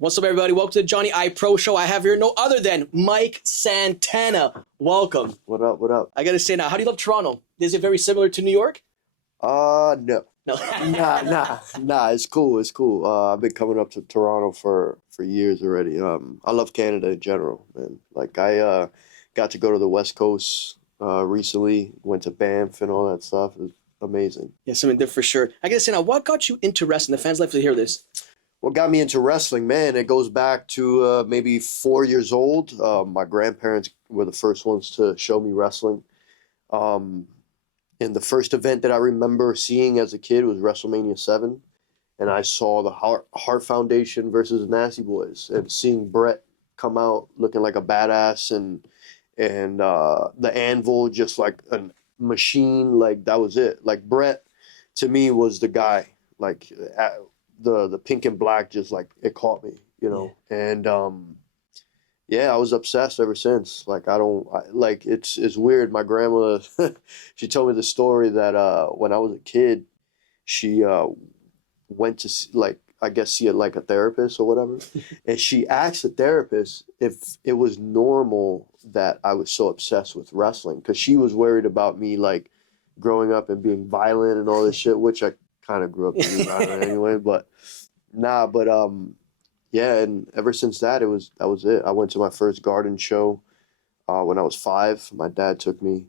What's up, everybody? Welcome to the Johnny I Pro Show. I have here no other than Mike Santana. Welcome. What up? What up? I gotta say now, how do you love Toronto? Is it very similar to New York? No. No. Nah. It's cool. It's cool. I've been coming up to Toronto for years already. I love Canada in general, man. Like I got to go to the West Coast recently. Went to Banff and all that stuff. It was amazing. Yeah, something different for sure. I gotta say now, what got you into wrestling? The fans love to hear this. What got me into wrestling, man? It goes back to maybe 4 years old. My grandparents were the first ones to show me wrestling. And the first event that I remember seeing as a kid was WrestleMania 7. And I saw the Heart Foundation versus Nasty Boys. And seeing Brett come out looking like a badass and the Anvil just like a machine, like that was it. Like Brett, to me, was the guy. Like the pink and black just like it caught me, you know. Yeah. And yeah, I was obsessed ever since. Like like it's weird. My grandma she told me the story that when I was a kid, she went to like I guess see it like a therapist or whatever, and she asked the therapist if it was normal that I was so obsessed with wrestling because she was worried about me like growing up and being violent and all this shit, which I kind of grew up being violent anyway. But yeah, and ever since that was it. I went to my first garden show when I was 5. My dad took me.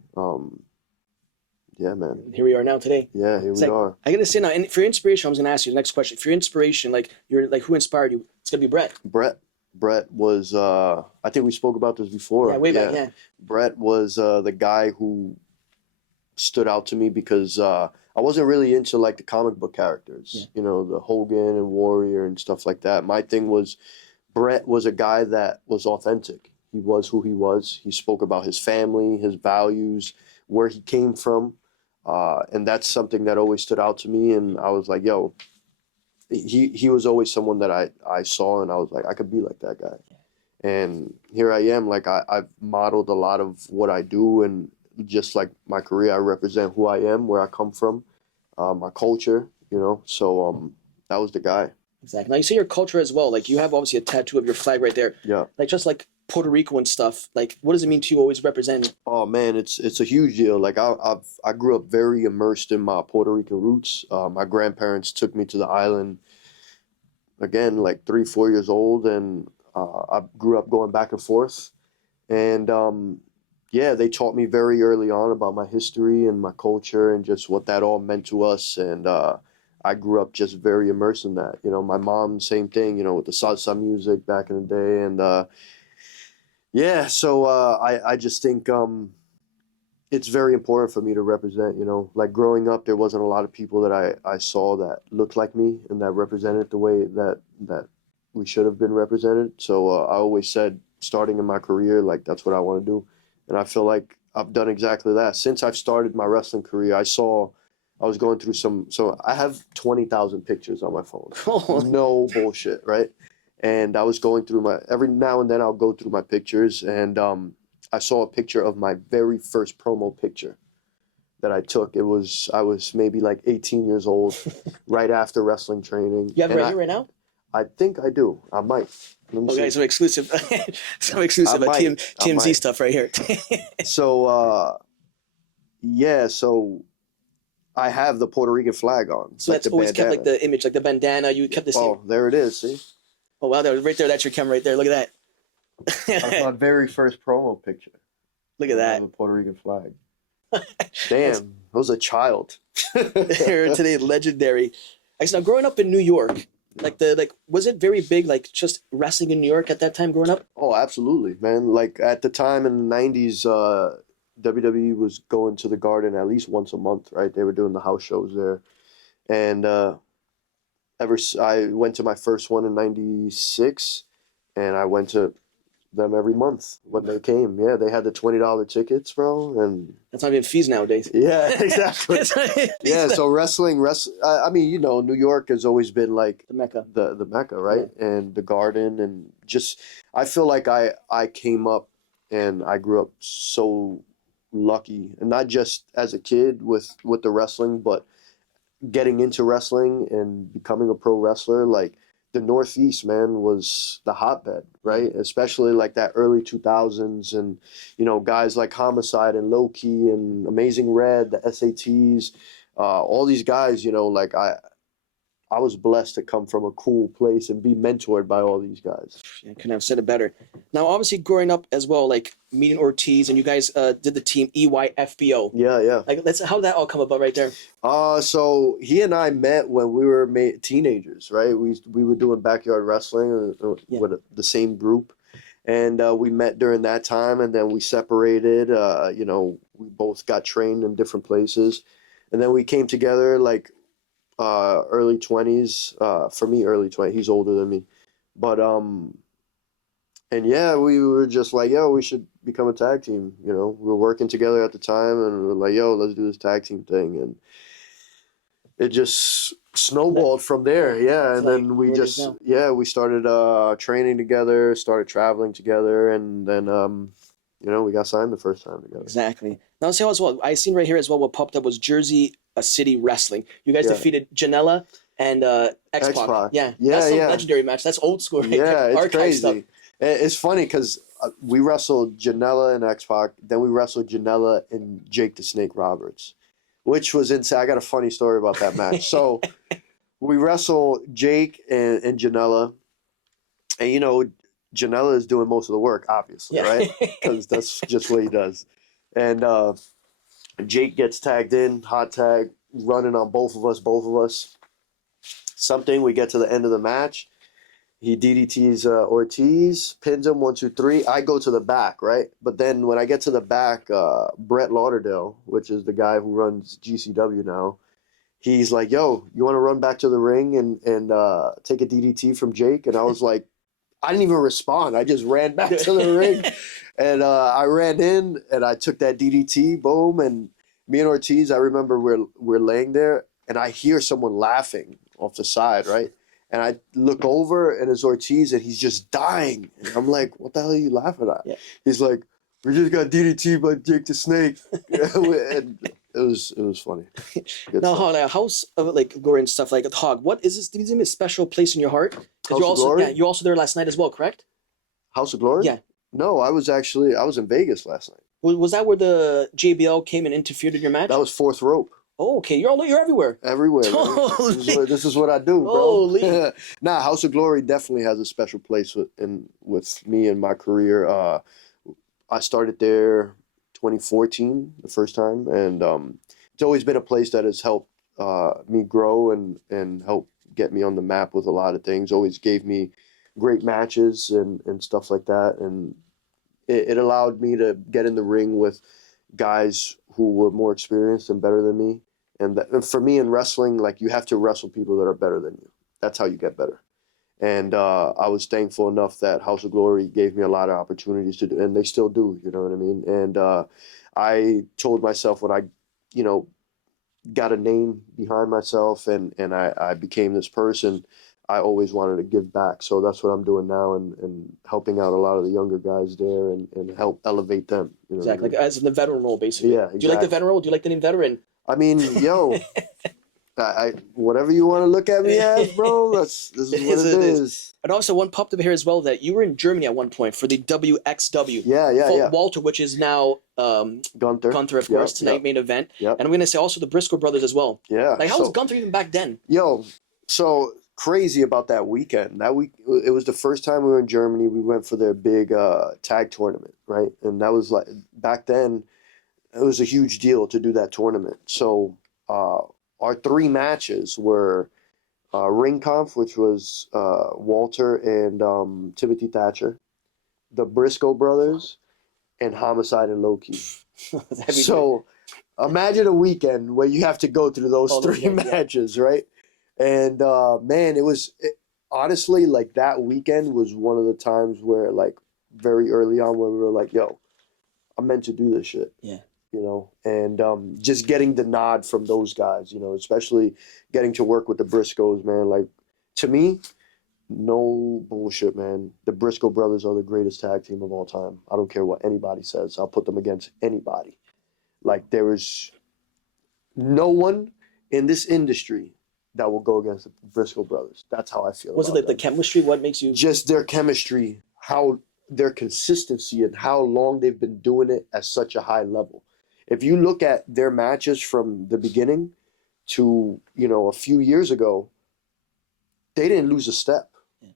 Yeah, man. Here we are now today. Yeah, here we are. I gotta say now, and for your inspiration, I was gonna ask you the next question. For your inspiration, like you're like who inspired you? It's gonna be Brett. Brett was I think we spoke about this before. Yeah, way back, yeah. Brett was the guy who stood out to me because I wasn't really into like the comic book characters, you know, the Hogan and Warrior and stuff like that. My thing was Brett was a guy that was authentic. He was who he was. He spoke about his family, his values, where he came from. And that's something that always stood out to me. And I was like, yo, he was always someone that I saw and I was like, I could be like that guy. And here I am, like I've modeled a lot of what I do, and just like my career, I represent who I am, where I come from, my culture, you know. So that was the guy. Exactly. Now you say your culture as well. Like you have obviously a tattoo of your flag right there. Yeah. Like just like Puerto Rico and stuff. Like what does it mean to you always represent? Oh man, it's a huge deal. Like I grew up very immersed in my Puerto Rican roots. My grandparents took me to the island again, like 3-4 years old, and I grew up going back and forth. And yeah, they taught me very early on about my history and my culture and just what that all meant to us. And I grew up just very immersed in that. You know, my mom, same thing, you know, with the salsa music back in the day. And yeah, so I just think it's very important for me to represent, you know. Like growing up, there wasn't a lot of people that I saw that looked like me and that represented the way that we should have been represented. So I always said, starting in my career, like that's what I want to do. And I feel like I've done exactly that. Since I've started my wrestling career, I was going through so I have 20,000 pictures on my phone. No bullshit, right? And I was going through every now and then I'll go through my pictures, and I saw a picture of my very first promo picture that I took. I was maybe like 18 years old, right after wrestling training. You have it right here right now? I think I do. I might. Okay, some exclusive TMZ stuff right here. So, yeah, so I have the Puerto Rican flag on. So that's always kept like the image, like the bandana. You kept the same. Oh, there it is. See? Oh wow, right there. That's your camera right there. Look at that. That's my very first promo picture. Look at that. The Puerto Rican flag. Damn, I was a child. Here today, legendary. Actually, now growing up in New York, was it very big, like just wrestling in New York at that time growing up? Oh, absolutely, man. Like at the time in the 90s, WWE was going to the Garden at least once a month, right? They were doing the house shows there. And I went to my first one in 96, and I went to them every month when they came. Yeah, they had the $20 tickets, bro, and that's not even fees nowadays. Yeah, exactly. Yeah, so wrestling. I mean, you know, New York has always been like the Mecca, the Mecca, right? Yeah. And the Garden, and just I feel like I came up and I grew up so lucky, and not just as a kid with the wrestling, but getting into wrestling and becoming a pro wrestler. Like the Northeast, man, was the hotbed, right? Especially like that early 2000s, and guys like Homicide and Low Key and Amazing Red, the SATs, all these guys. Like I was blessed to come from a cool place and be mentored by all these guys. I couldn't have said it better. Now, obviously, growing up as well, like meeting Ortiz, and you guys did the team EYFBO. Yeah. Like, how did that all come about right there? So he and I met when we were teenagers, right? We were doing backyard wrestling with the same group, and we met during that time, and then we separated. We both got trained in different places, and then we came together like early 20s. For me, early 20s. He's older than me, but and yeah, we were just like, yo, we should become a tag team. We were working together at the time, and we were like, yo, let's do this tag team thing, and it just snowballed from there. Yeah, and then we we started training together, started traveling together, and then we got signed the first time together. Exactly. Now, see as well. I seen right here as well. What popped up was Jersey City Wrestling. You guys defeated Janela and X-Pac. Yeah, that's a legendary match. That's old school. Right? Yeah, it's crazy. Stuff. It's funny because we wrestled Janela and X-Pac, then we wrestled Janela and Jake the Snake Roberts, which was insane. I got a funny story about that match. So we wrestle Jake and Janela, and Janela is doing most of the work, obviously, right? Because that's just what he does. And Jake gets tagged in, hot tag, running on both of us. We get to the end of the match. He DDTs Ortiz, pins him 1, 2, 3. I go to the back, right? But then when I get to the back, Brett Lauderdale, which is the guy who runs GCW now, he's like, yo, you want to run back to the ring and take a DDT from Jake? And I was like, I didn't even respond. I just ran back to the ring. And I ran in and I took that DDT, boom. And me and Ortiz, I remember we're laying there and I hear someone laughing off the side, right? And I look over and it's Ortiz and he's just dying. And I'm like, what the hell are you laughing at? Yeah. He's like, we just got DDT by Jake the Snake. And it was funny. Now, House of Glory and stuff like Hog, what is this? Is there a special place in your heart? House of Glory? You're also there last night as well, correct? House of Glory? Yeah. No, I was in Vegas last night. Was that where the JBL came and interfered in your match? That was Fourth Rope. Oh, okay. You're everywhere. Everywhere. This is what I do, bro. Holy. Nah, House of Glory definitely has a special place with me and my career. I started there 2014, the first time, and it's always been a place that has helped me grow and help get me on the map with a lot of things. Always gave me great matches and stuff like that, and it allowed me to get in the ring with guys who were more experienced and better than me. And for me in wrestling, like, you have to wrestle people that are better than you. That's how you get better. And I was thankful enough that House of Glory gave me a lot of opportunities to do, and they still do, you know what I mean? And I told myself when I, got a name behind myself and I became this person, I always wanted to give back. So that's what I'm doing now and helping out a lot of the younger guys there and help elevate them. Exactly, like as in the veteran role, basically. Yeah, exactly. Do you like the veteran role? Do you like the name veteran? I mean, yo, I whatever you want to look at me as, bro, this is what it is. And also, one popped up here as well that you were in Germany at one point for the WXW. Yeah. Walter, which is now Gunther, of course, tonight main event. Yep. And I'm gonna say also the Briscoe brothers as well. Yeah. Like, how was Gunther even back then? Yo, so crazy about that weekend. That week, it was the first time we were in Germany. We went for their big tag tournament, right? And that was like, back then, it was a huge deal to do that tournament. So our 3 matches were Ring Conf, which was Walter and Timothy Thatcher, the Briscoe brothers, and Homicide and Low Key. So imagine a weekend where you have to go through those 3 matches, right? And man, honestly, like, that weekend was one of the times where, like, very early on, where we were like, yo, I'm meant to do this shit. Yeah. And just getting the nod from those guys, especially getting to work with the Briscoes, man. Like, to me, no bullshit, man. The Briscoe brothers are the greatest tag team of all time. I don't care what anybody says. I'll put them against anybody. Like, there is no one in this industry that will go against the Briscoe brothers. That's how I feel. Was it the chemistry? What makes you? Just their chemistry, how their consistency, and how long they've been doing it at such a high level. If you look at their matches from the beginning to, a few years ago, they didn't lose a step. Yeah.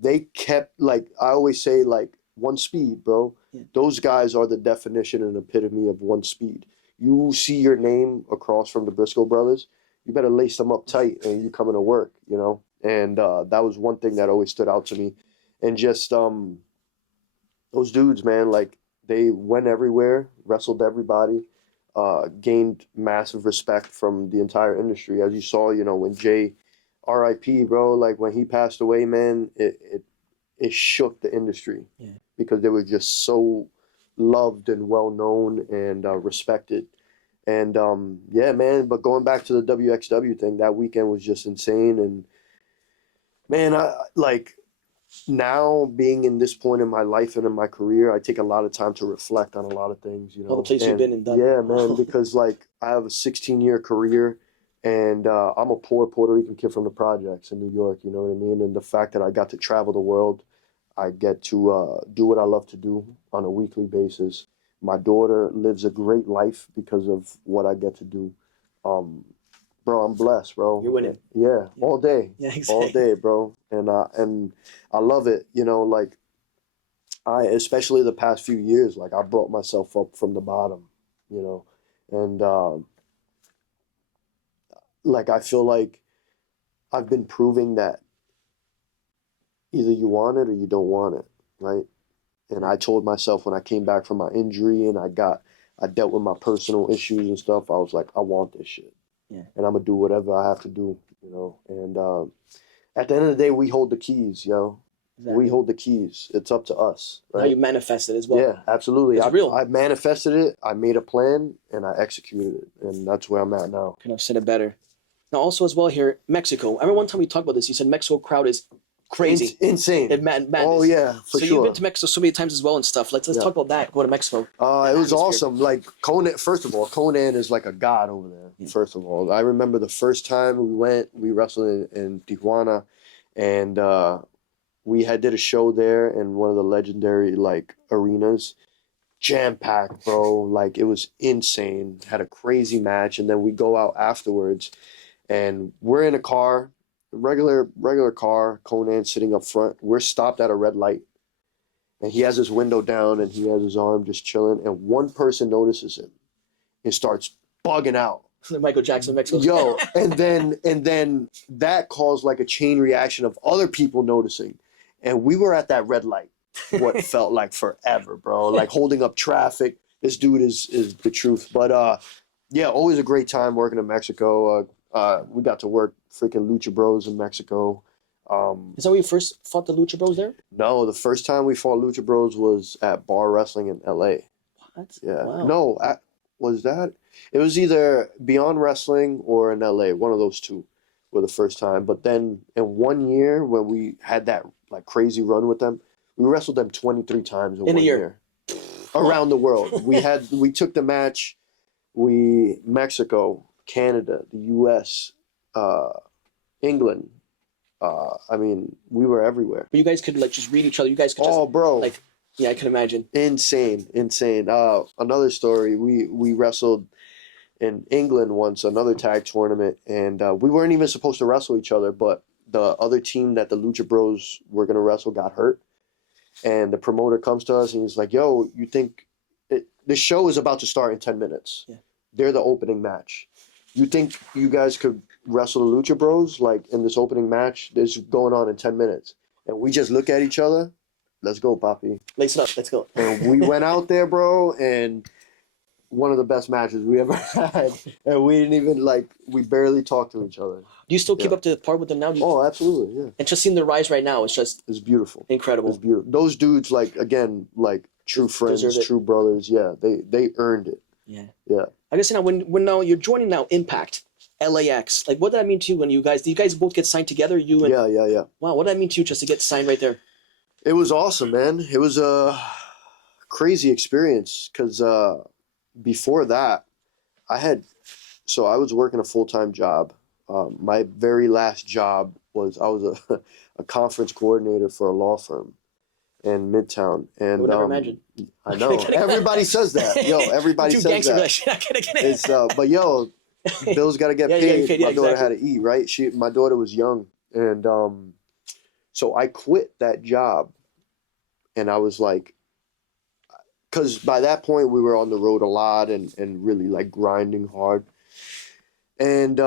They kept, like I always say, like one speed, bro. Yeah. Those guys are the definition and epitome of one speed. You see your name across from the Briscoe brothers, you better lace them up tight and you coming to work, And that was one thing that always stood out to me. And just those dudes, man, like they went everywhere, wrestled everybody, gained massive respect from the entire industry. As you saw, when Jay, R.I.P., bro, like when he passed away, man, it shook the industry. Yeah. Because they were just so loved and well known and respected. And yeah, man, but going back to the WXW thing, that weekend was just insane. And man, I like now being in this point in my life and in my career, I take a lot of time to reflect on a lot of things, All the places you've been and done. Yeah, man, because like I have a 16-year career and I'm a poor Puerto Rican kid from the projects in New York, you know what I mean? And the fact that I got to travel the world, I get to do what I love to do on a weekly basis. My daughter lives a great life because of what I get to do. Bro, I'm blessed, bro. You're winning. Yeah, all day. Yeah, exactly. All day, bro. And I love it. Like especially the past few years, like I brought myself up from the bottom, and like I feel like I've been proving that either you want it or you don't want it, right? And I told myself when I came back from my injury and I dealt with my personal issues and stuff, I was like, I want this shit. Yeah. And I'm going to do whatever I have to do, And at the end of the day, we hold the keys, yo. Exactly. We hold the keys. It's up to us. Right? Now you manifest it as well. Yeah, absolutely. It's real. I manifested it, I made a plan, and I executed it. And that's where I'm at now. Couldn't have said it better. Now also as well here, Mexico. I remember one time we talked about this. You said Mexico crowd is crazy. Insane. Oh yeah, for sure. So you've been to Mexico so many times as well and stuff. Let's talk about that. Go to Mexico. It was awesome. Like first of all, Conan is like a god over there. Yeah. First of all, I remember the first time we wrestled in Tijuana, and we did a show there in one of the legendary like arenas. Jam-packed, bro. Like it was insane. Had a crazy match, and then we go out afterwards and we're in a car, regular car, Conan sitting up front. We're stopped at a red light and he has his window down and he has his arm just chilling, and one person notices him and starts bugging out. Michael Jackson, Mexico. Yo, and then that caused like a chain reaction of other people noticing. And we were at that red light what felt like forever, bro. Like holding up traffic. This dude is the truth. But yeah, always a great time working in Mexico. We got to work freaking Lucha Bros in Mexico. Is that where you first fought the Lucha Bros there? No, the first time we fought Lucha Bros was at Bar Wrestling in LA. What? Yeah. Wow. No, was that? It was either Beyond Wrestling or in LA. One of those two were the first time. But then in 1 year when we had that like crazy run with them, we wrestled them 23 times in 1 year. Around the world. We took the match, Mexico, Canada, the US, England. I mean, we were everywhere. But you guys could like just read each other. You guys could just bro. Like, yeah, I can imagine. Insane. Another story, we wrestled in England once, another tag tournament, and we weren't even supposed to wrestle each other, but the other team that the Lucha Bros were going to wrestle got hurt. And the promoter comes to us and he's like, yo, you think the show is about to start in 10 minutes. Yeah. They're the opening match. You think you guys could wrestle the Lucha Bros like in this opening match? This is going on in 10 minutes. And we just look at each other. Let's go, Papi. Lace it up. Let's go. And we went out there, bro, and one of the best matches we ever had. And we didn't even we barely talked to each other. Do you still keep up to par with them now? Oh, absolutely, yeah. And just seeing the rise right now, it's beautiful. Incredible. It's beautiful. Those dudes, true friends, true brothers. Yeah, they earned it. Yeah. Yeah. I guess now when now you're joining now Impact LAX, like what did that mean to you when do you guys both get signed together? You and Yeah. Wow, what did that mean to you just to get signed right there? It was awesome, man. It was a crazy experience because before that, I was working a full-time job. my very last job was I was a conference coordinator for a law firm in Midtown, and I would never imagine. I know everybody says that. Yo, everybody says that. It's but yo, bills got to get paid. My daughter had to eat, right? My daughter was young, and so I quit that job, and I was like, because by that point we were on the road a lot and really like grinding hard, and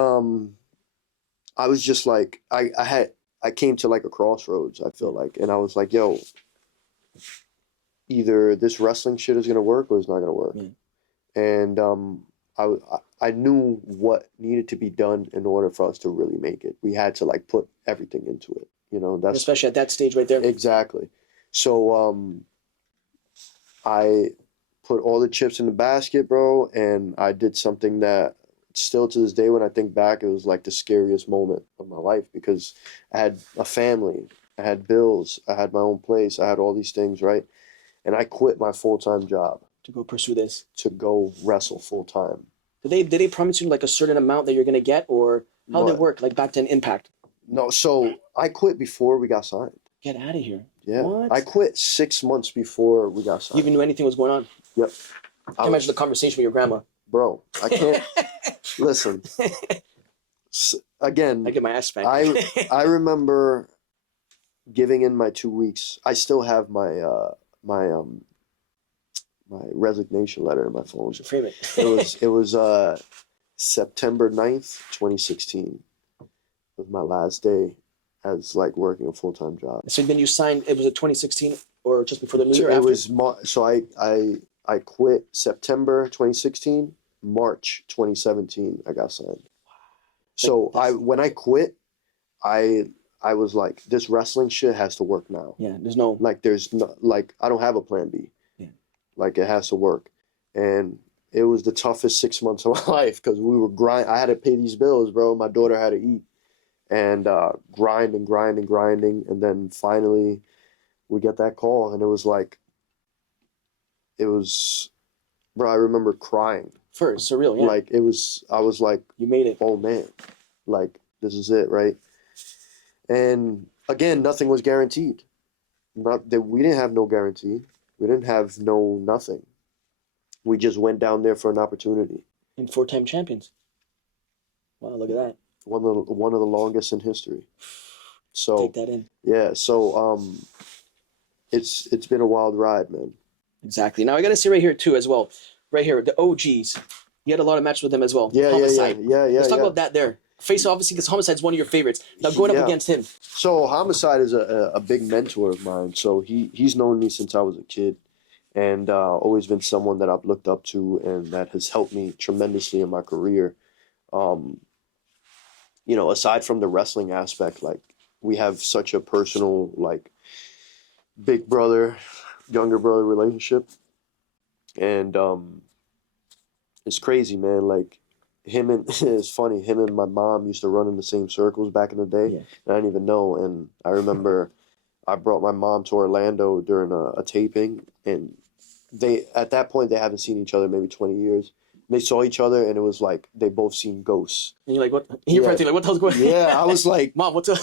I was just like I came to like a crossroads, I feel like, and I was like, yo, either this wrestling shit is gonna work or it's not gonna work. And I knew what needed to be done in order for us to really make it. We had to like put everything into it, you know. That's especially at that stage right there. Exactly. So I put all the chips in the basket, bro, and I did something that still to this day when I think back, it was like the scariest moment of my life, because I had a family, I had bills, I had my own place, I had all these things, right? And I quit my full-time job to go pursue this, to go wrestle full-time. Did they promise you like a certain amount that you're gonna get, or how did it work? Like back to an Impact? No, so I quit before we got signed. Get out of here. Yeah. What? I quit 6 months before we got signed. You even knew anything was going on? Yep. I imagine the conversation with your grandma. Bro, I can't listen. Again, I get my ass spanked. I remember giving in my 2 weeks. I still have my my resignation letter in my phone. Frame it. It was September 9th, 2016. It was my last day as like working a full-time job. So then you signed, it was a 2016 or just before the new year? It was so I quit September 2016, March 2017 I got signed. So when I quit, I was like, this wrestling shit has to work now. Yeah, there's no I don't have a plan B. Yeah. Like it has to work. And it was the toughest 6 months of my life, because we were I had to pay these bills, bro. My daughter had to eat, and grinding. And then finally we get that call, and it was, bro, I remember crying. First, surreal, yeah. Like I was like, you made it. Oh man, like this is it, right? And again, nothing was guaranteed. Not that we didn't have no guarantee. We didn't have no nothing. We just went down there for an opportunity. And 4-time champions. Wow, look at that. One of the longest in history. So take that in. Yeah, so it's been a wild ride, man. Exactly. Now I gotta say right here too as well. Right here, the OGs. You had a lot of matches with them as well. Yeah, Homicide. Yeah. Let's talk about that there. Face obviously, because Homicide's one of your favorites. Now going up against him. So Homicide is a big mentor of mine. So he's known me since I was a kid, and always been someone that I've looked up to and that has helped me tremendously in my career. You know, aside from the wrestling aspect, like we have such a personal, like, big brother, younger brother relationship, and it's crazy, man. Like it's funny. Him and my mom used to run in the same circles back in the day. Yeah. And I didn't even know. And I remember I brought my mom to Orlando during a taping, and at that point they haven't seen each other maybe 20 years. They saw each other, and it was like they both seen ghosts. And you're like, what? You're probably like, what the hell's going on? Yeah, I was like, Mom, what's up?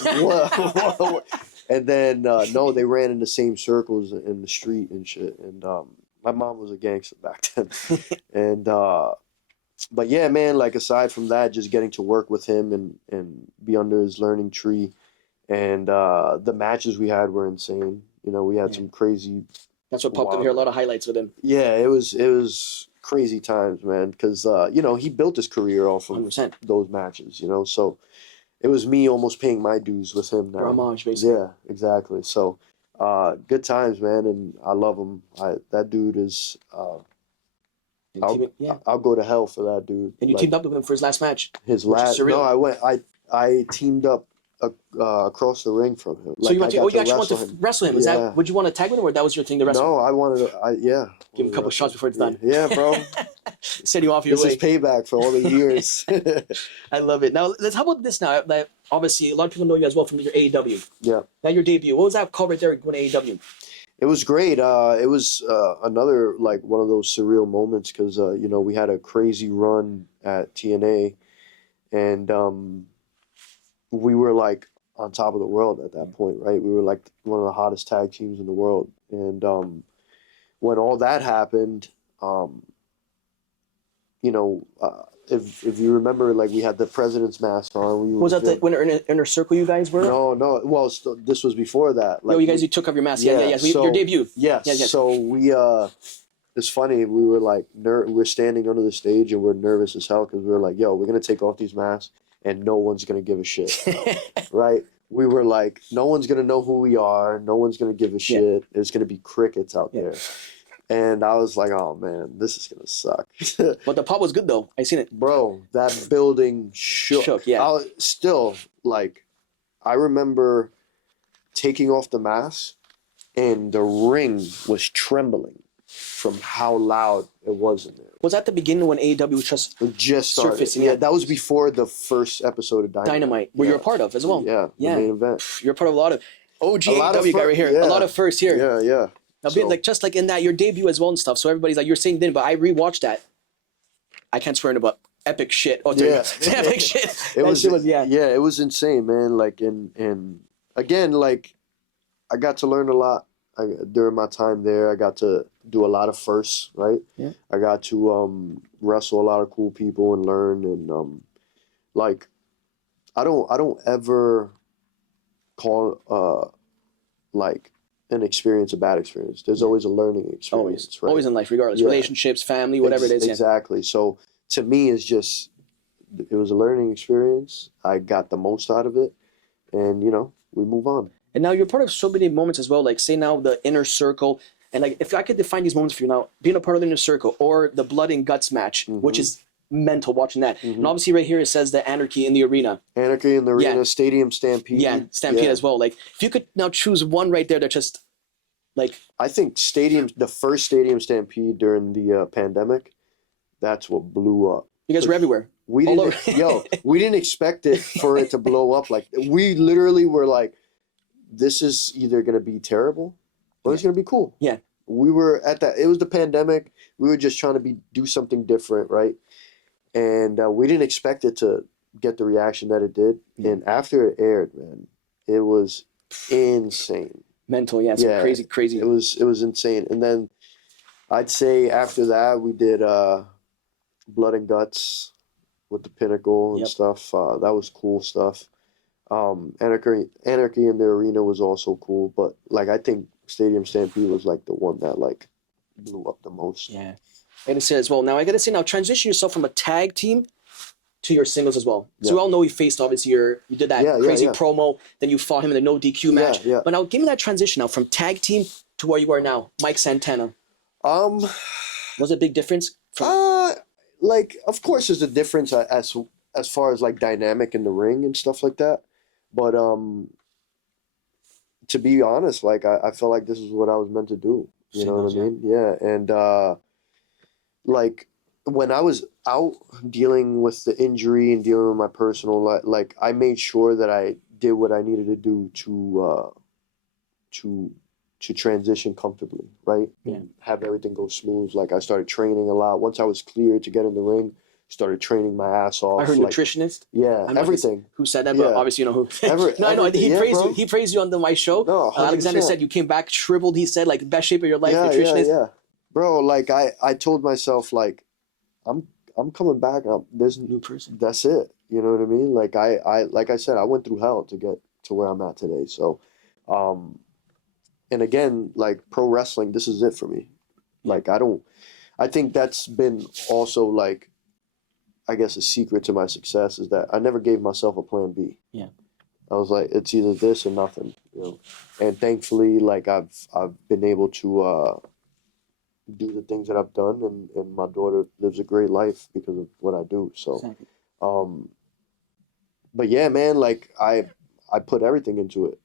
what? And then no, they ran in the same circles in the street and shit. And my mom was a gangster back then. And but yeah, man, like aside from that, just getting to work with him and be under his learning tree, and the matches we had were insane. You know, we had some crazy. That's what popped up here. A lot of highlights with him. Yeah, it was crazy times, man. Because you know, he built his career off of 100%. those matches. You know, so it was me almost paying my dues with him now. Homage, basically. Yeah, exactly. So good times, man, and I love him. That dude is. I'll go to hell for that dude. And you teamed up with him for his last match. His last. No, I teamed up across the ring from him. So you actually want to wrestle him? Is that? Would you want to tag with him, or that was your thing to wrestle? No, I wanted to. Give him a couple shots before it's done. Yeah, bro. Send you off your way. This is payback for all the years. I love it. Now, how about this now? That obviously, a lot of people know you as well from your AEW. Yeah. Now, your debut. What was that call right there going to AEW? It was great. It was another, like, one of those surreal moments because, you know, we had a crazy run at TNA, and we were like on top of the world at that point, right? We were like one of the hottest tag teams in the world. And when all that happened, you know, if you remember, like we had the president's mask on. Was that the when inner circle you guys were? No. Well, this was before that. Like, you took off your mask. Yeah. So, your debut. Yes. So we it's funny. We were like we're standing under the stage and we're nervous as hell because we were like, yo, we're gonna take off these masks and no one's gonna give a shit, right? We were like, no one's gonna know who we are. No one's gonna give a shit. Yeah. There's gonna be crickets out there. And I was like, oh man, this is gonna suck. But the pop was good though. I seen it. Bro, that building shook. Yeah. I was still like, I remember taking off the mask and the ring was trembling from how loud it was in there. Was that the beginning when AEW was just surfacing? Yeah, that was before the first episode of Dynamite. Where you're a part of as well. Yeah, the main event. You're a part of a lot of OG AEW guy right here. Yeah. A lot of firsts here. Yeah. Now, like just like in that your debut as well and stuff. So everybody's like, you're saying then, but I rewatched that. I can't swear about epic shit. Oh, epic shit. It was insane, man. Like and again, like I got to learn a lot during my time there. I got to do a lot of firsts, right? Yeah. I got to wrestle a lot of cool people and learn and like I don't ever call like an experience a bad experience. There's always a learning experience. Always in life, regardless. Relationships, family, whatever it is. Exactly. So to me, it was a learning experience. I got the most out of it, and we move on. And now you're part of so many moments as well. Like say now the inner circle, and like if I could define these moments for you now, being a part of the inner circle or the blood and guts match, which is mental watching that. And obviously right here it says the Anarchy in the Arena. Anarchy in the Arena, Stadium Stampede. Yeah, Stampede as well. Like if you could now choose one right there that just like I think the first Stadium Stampede during the pandemic, that's what blew up. You guys were everywhere. We didn't expect it for it to blow up. Like we literally were like, this is either gonna be terrible or it's gonna be cool. Yeah. We were at that. It was the pandemic. We were just trying to do something different, right? And we didn't expect it to get the reaction that it did. And after it aired, man, it was insane. Mental, crazy. It was insane. And then I'd say after that, we did Blood and Guts with the Pinnacle and stuff. That was cool stuff. Anarchy in the Arena was also cool. But like I think Stadium Stampede was like the one that like blew up the most. Yeah. I gotta say as well. Now I gotta say transition yourself from a tag team to your singles as well. So we all know you faced obviously you did that crazy promo, then you fought him in the no DQ match. Yeah. But now give me that transition now from tag team to where you are now, Mike Santana. Was it a big difference? Like of course there's a difference as far as like dynamic in the ring and stuff like that. But to be honest, like I felt like this is what I was meant to do. You know what I mean? Yeah. And like when I was out dealing with the injury and dealing with my personal life, like I made sure that I did what I needed to do to transition comfortably, right? Yeah. And have everything go smooth. Like I started training a lot. Once I was cleared to get in the ring, started training my ass off. I heard nutritionist. Yeah, everything. Who said that? But obviously you know who. I know. He praised you on my show. No, Alexander said you came back shriveled. He said like best shape of your life. Nutritionist. Yeah. Bro, like I told myself like I'm coming back. There's a new person. That's it. You know what I mean? Like like I said, I went through hell to get to where I'm at today. So, and again, like pro wrestling, this is it for me. Like I think that's been also like, I guess a secret to my success is that I never gave myself a plan B. Yeah. I was like, it's either this or nothing, And thankfully, like I've been able to do the things that I've done, and my daughter lives a great life because of what I do. So, exactly. But yeah, man, like I put everything into it,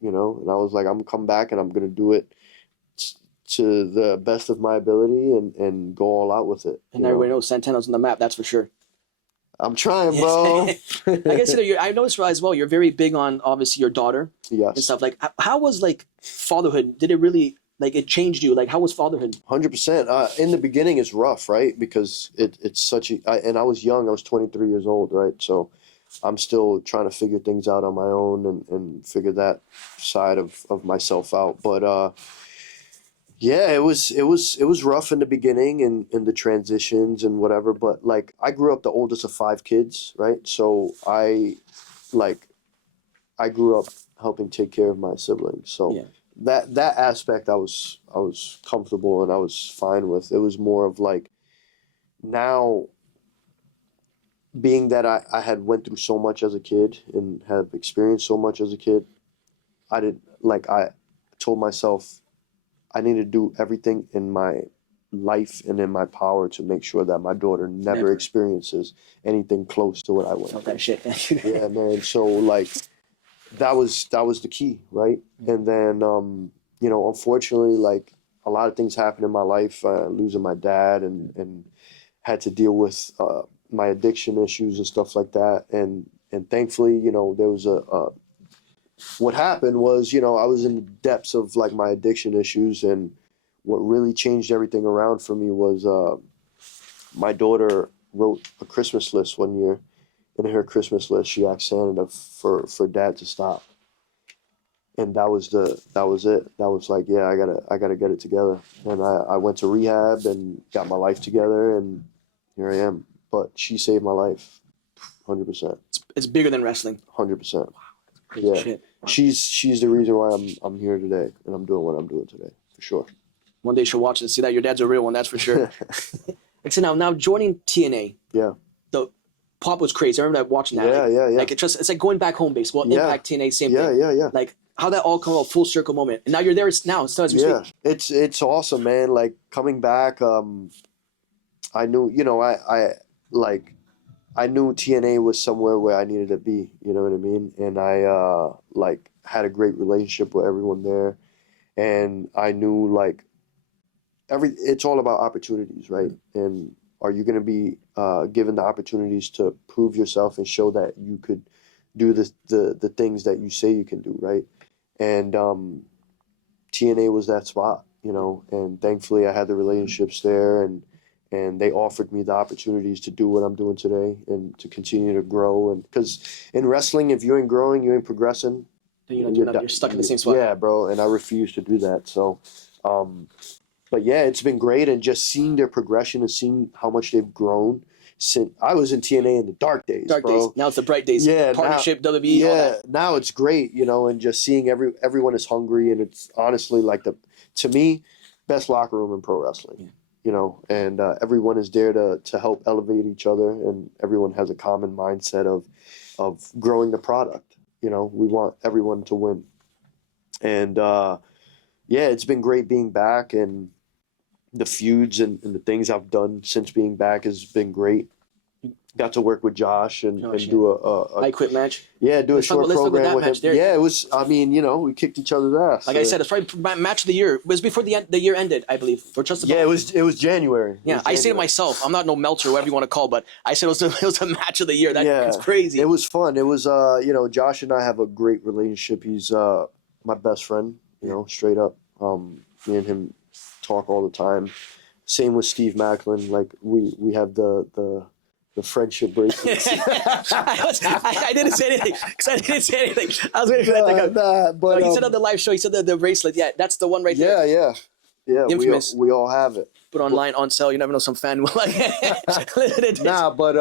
and I was like, I'm gonna come back and I'm gonna do it to the best of my ability and go all out with it. And everybody knows Santana's on the map, that's for sure. I'm trying, bro. I guess I noticed as well. You're very big on obviously your daughter, and stuff. Like, how was like fatherhood? Did it really like it changed you? Like, how was fatherhood? 100%. In the beginning, it's rough, right? Because it's such and I was young. I was 23 years old, right? So, I'm still trying to figure things out on my own and figure that side of myself out. But yeah, it was rough in the beginning and in the transitions and whatever. But like I grew up the oldest of 5 kids, right? So like I grew up helping take care of my siblings. So Yeah. that aspect I was comfortable and I was fine with. It was more of like now being that I had went through so much as a kid and have experienced so much as a kid, I told myself I need to do everything in my life and in my power to make sure that my daughter never experiences anything close to what I went Not through. that shit. Yeah, man. So like that was the key, right? And then unfortunately, like a lot of things happened in my life, losing my dad and had to deal with my addiction issues and stuff like that. And thankfully, there was what happened was, I was in the depths of like my addiction issues, and what really changed everything around for me was my daughter wrote a Christmas list one year. And in her Christmas list, she asked Santa for dad to stop. And that was it. That was like, yeah, I gotta get it together. And I went to rehab and got my life together, and here I am. But she saved my life, 100%, It's bigger than wrestling. 100%. Crazy Yeah, shit. she's the reason why I'm here today, and I'm doing what I'm doing today, for sure. One day she'll watch and see that your dad's a real one. That's for sure. Like so now joining TNA. Yeah. The pop was crazy. I remember that watching that. Yeah. Like it's like going back home baseball. Yeah. Impact TNA, same thing. Yeah. Like how that all come a full circle moment. And now you're there now. Still as we speak. It's awesome, man. Like coming back, I knew, I knew TNA was somewhere where I needed to be, you know what I mean? And I like had a great relationship with everyone there, and I knew like it's all about opportunities, right? And are you going to be given the opportunities to prove yourself and show that you could do the things that you say you can do, right? And TNA was that spot, and thankfully I had the relationships there, and they offered me the opportunities to do what I'm doing today and to continue to grow. And because in wrestling, if you ain't growing, you ain't progressing. Then you're stuck in the same spot. Yeah, bro. And I refuse to do that. So, but yeah, it's been great. And just seeing their progression and seeing how much they've grown since I was in TNA in the dark days, bro. Now it's the bright days. Yeah. Partnership, now, WWE, all yeah. that. Now it's great, and just seeing everyone is hungry. And it's honestly like to me, best locker room in pro wrestling. Yeah. And everyone is there to help elevate each other, and everyone has a common mindset of growing the product. We want everyone to win. And yeah, it's been great being back, and the feuds and the things I've done since being back has been great. Got to work with Josh and do a I quit match. Yeah, do a short program with him. There. Yeah, it was. I mean, we kicked each other's ass. Like I said, it's probably match of the year. It was before the year ended, I believe, or just about. Yeah, it was January. Yeah, I said it myself. I'm not no Meltzer, whatever you want to call, but I said it was a match of the year. That's crazy. It was fun. It was Josh and I have a great relationship. He's my best friend. Straight up. Me and him talk all the time. Same with Steve Macklin. Like we have the friendship bracelets. I didn't say anything because I didn't say anything. I was waiting for that to come. But he said on the live show, he said the bracelet. Yeah, that's the one right there. Yeah. Infamous. We all have it. Put online on sale. You never know, some fan will like limited. Nah, but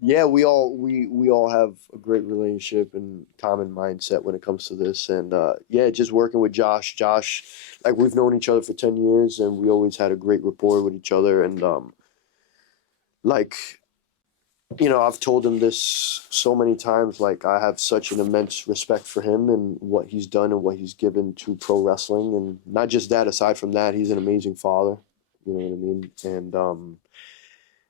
yeah, we all have a great relationship and common mindset when it comes to this. And yeah, just working with Josh. Josh, like we've known each other for 10 years, and we always had a great rapport with each other. And like, I've told him this so many times, like I have such an immense respect for him and what he's done and what he's given to pro wrestling. And not just that, aside from that, he's an amazing father. You know what I mean? And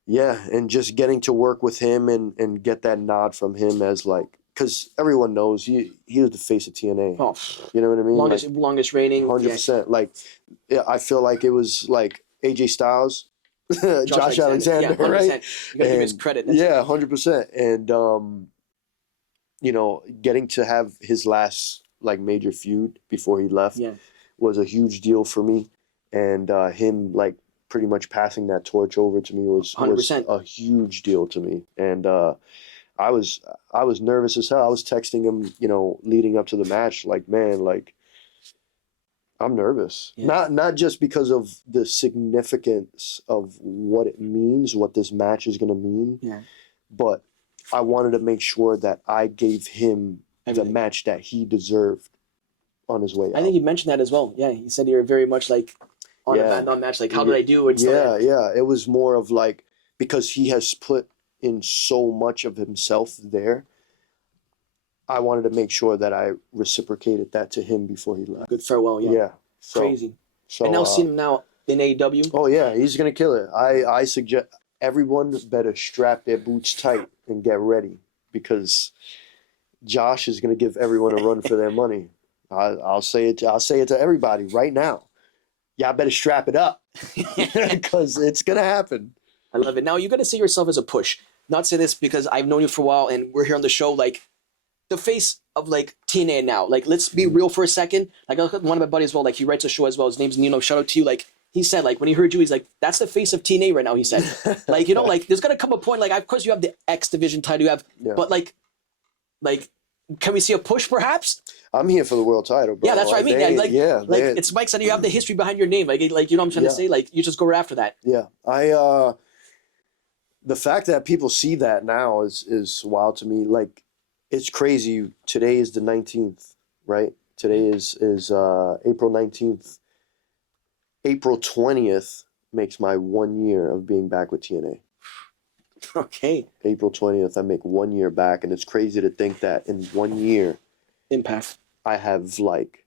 yeah, and just getting to work with him and get that nod from him as like, because everyone knows he was the face of TNA. Oh, you know what I mean? Longest reigning. 100%. Yeah. Like, yeah, I feel like it was like AJ Styles. Josh Alexander, yeah, right? You gotta give his credit. Yeah, 100%. And getting to have his last like major feud before he left was a huge deal for me. And him like pretty much passing that torch over to me was 100%. a huge deal to me. And I was nervous as hell. I was texting him, you know, leading up to the match, like, man, like I'm nervous. Yeah. Not just because of the significance of what it means, what this match is gonna mean, Yeah. but I wanted to make sure that I gave him Everything. the match that he deserved on his way out. I think he mentioned that as well. Yeah, he said you're very much like on a man-on match. Like, how did I do? And stuff like that. Yeah. It was more of like, because he has put in so much of himself there, I wanted to make sure that I reciprocated that to him before he left. Good farewell. Yeah. Yeah. So, Crazy. So, And now seeing him now in AEW. oh yeah, he's gonna kill it. I suggest everyone better strap their boots tight and get ready, because Josh is gonna give everyone a run for their money. I'll say it to everybody right now. Y'all better strap it up, because it's gonna happen. I love it. Now you got to see yourself as a push. Not say this because I've known you for a while and we're here on the show. Like, the face of like TNA now. Like, let's be real for a second. Like, one of my buddies as well. Like, he writes a show as well. His name's Nino. Shout out to you. Like, he said, like, when he heard you, he's like, that's the face of TNA right now. He said, like, you know, like, there's gonna come a point. Like, of course, you have the X Division title. You have, but like, can we see a push perhaps? I'm here for the world title, bro. Yeah, that's what I mean. Yeah, it's Mike said, you have the history behind your name. Like you know what I'm trying to say? Like, you just go right after that. Yeah. The fact that people see that now is wild to me. Like, it's crazy. Today is the 19th, right? Today is April 19th. April 20th makes my 1 year of being back with TNA. Okay. April 20th, I make 1 year back, and it's crazy to think that in 1 year, Impact. I have like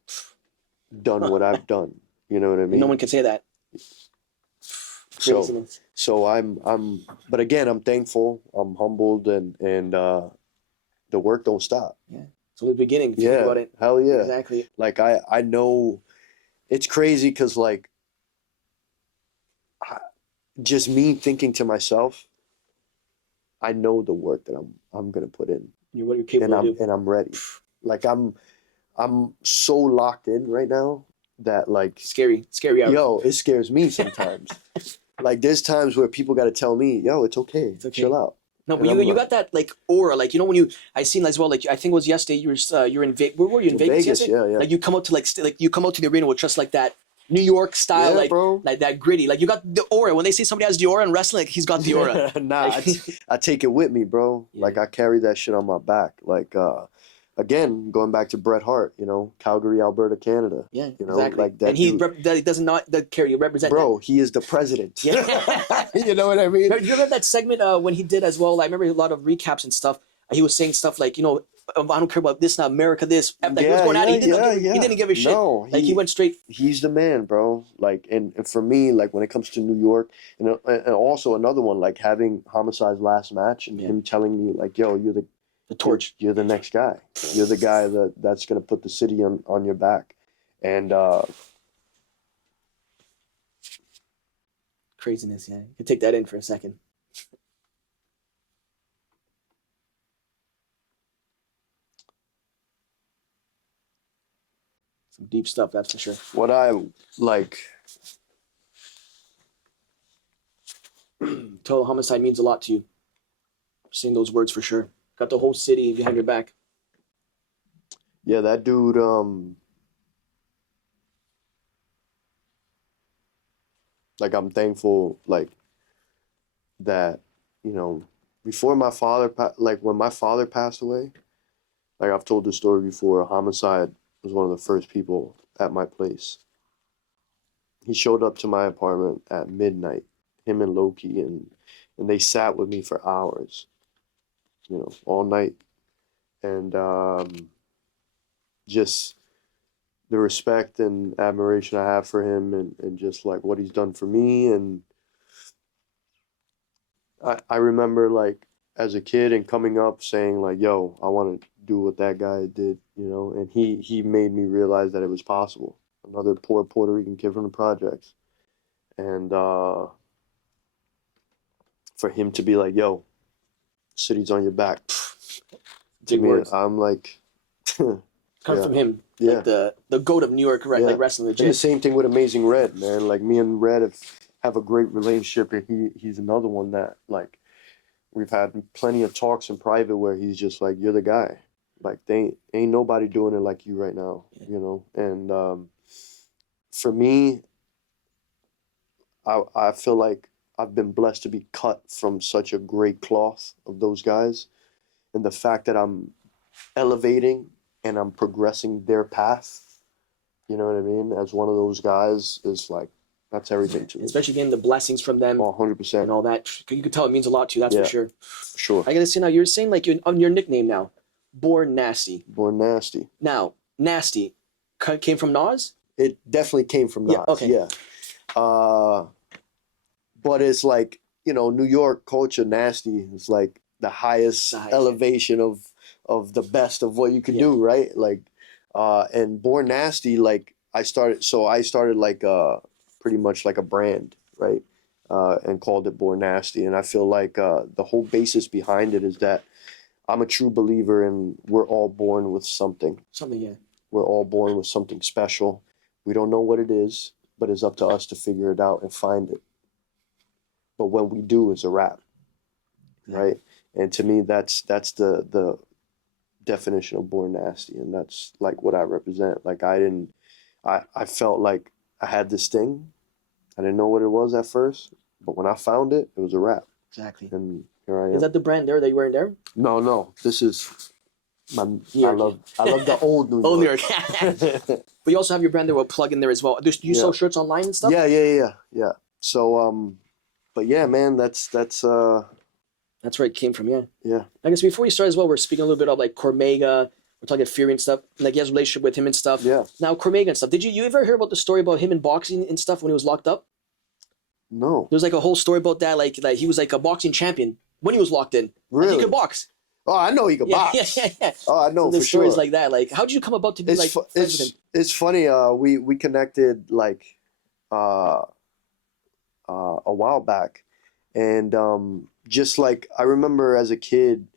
done what I've done. You know what I mean? No one can say that. So but again, I'm thankful, I'm humbled, and the work don't stop. Yeah. So the beginning, if you think about it. Hell yeah. Exactly. Like, I know it's crazy, because like, just me thinking to myself, I know the work that I'm gonna put in. What you're capable of doing. And I'm ready. Like, I'm so locked in right now that, like, scary out. Yo, it scares me sometimes. Like, there's times where people got to tell me, yo, it's okay. Chill out. No, but you got that like aura, like, you know, when I seen as well, like, I think it was yesterday, you're in Vegas. Where were you in Vegas yesterday? Yeah. Like, you come out to you come out to the arena with just like that New York style, like, bro. Like that gritty. Like, you got the aura. When they say somebody has the aura in wrestling, like, he's got the aura. Nah, I take it with me, bro. Yeah. Like, I carry that shit on my back. Like, again, going back to Bret Hart, you know, Calgary, Alberta, Canada. Yeah, you know, exactly. like that. And he does not carry, represent. Bro, he is the president. Yeah. You know what I mean? You remember that segment when he did as well? I remember a lot of recaps and stuff. He was saying stuff like, you know, I don't care about this now, America this. Like, he was going at it. He didn't give a shit. No, he went straight. He's the man, bro. Like, and for me, like, when it comes to New York, and also another one, like, having Homicide's last match and him telling me, like, yo, you're the torch. You're the next guy. You're the guy that's gonna put the city on your back. And craziness, yeah. You can take that in for a second. Some deep stuff, that's for sure. What I like, Total Homicide means a lot to you. Saying those words for sure. Got the whole city behind your back. Yeah, that dude, like, I'm thankful, like, that, you know, before my father, like, when my father passed away, like, I've told this story before, Homicide was one of the first people at my place. He showed up to my apartment at midnight, him and Loki, and they sat with me for hours, you know, all night. And just the respect and admiration I have for him, and just like what he's done for me. And I remember, like, as a kid and coming up saying, like, yo, I want to do what that guy did, you know, and he made me realize that it was possible. Another poor Puerto Rican kid from the projects. And for him to be like, yo, city's on your back. Big words. I'm like, come from him. Yeah. Like the GOAT of New York, right? Like, wrestling legit. And the same thing with Amazing Red, man. Like, me and Red have a great relationship, and he's another one that, like, we've had plenty of talks in private where he's just like, you're the guy. Like, they ain't nobody doing it like you right now, you know? And for me, I feel like I've been blessed to be cut from such a great cloth of those guys. And the fact that I'm elevating and I'm progressing their path, you know what I mean, as one of those guys is like, that's everything to me. Especially getting the blessings from them. Oh, 100%. And all that. You could tell it means a lot to you, that's for sure. Sure. I gotta say now, you're saying like on your nickname now, Born Nasty. Born Nasty. Now, Nasty came from Nas? It definitely came from Nas. Yeah, okay. Yeah. But it's like, you know, New York culture, Nasty is like the highest elevation of the best of what you can do, right? Like, and Born Nasty, like I started like pretty much like a brand, right? And called it Born Nasty. And I feel like the whole basis behind it is that I'm a true believer in we're all born with something. Something, yeah. We're all born with something special. We don't know what it is, but it's up to us to figure it out and find it. But when we do, it's a wrap, right? And to me, that's the definition of Born Nasty, and that's like what I represent. Like I felt like I had this thing. I didn't know what it was at first, but when I found it, it was a wrap. Exactly. And here I am. Is that the brand there that you're wearing there? No. This is my. I love the old New York. Old New York. But you also have your brand there with plug in there as well. Do you sell shirts online and stuff? Yeah. So but yeah, man, that's where it came from. Yeah. I guess before we start as well, we're speaking a little bit of like Cormega. We're talking Fury and stuff. Like he has a relationship with him and stuff. Yeah. Now Cormega and stuff. Did you ever hear about the story about him in boxing and stuff when he was locked up? No. There was like a whole story about that. Like he was like a boxing champion when he was locked in. Really? Like, he could box. Oh, I know he could box. Yeah. Oh, I know so for sure. Stories like that. Like, how did you come about to be friends with him? It's funny. We connected like a while back, and just like I remember as a kid,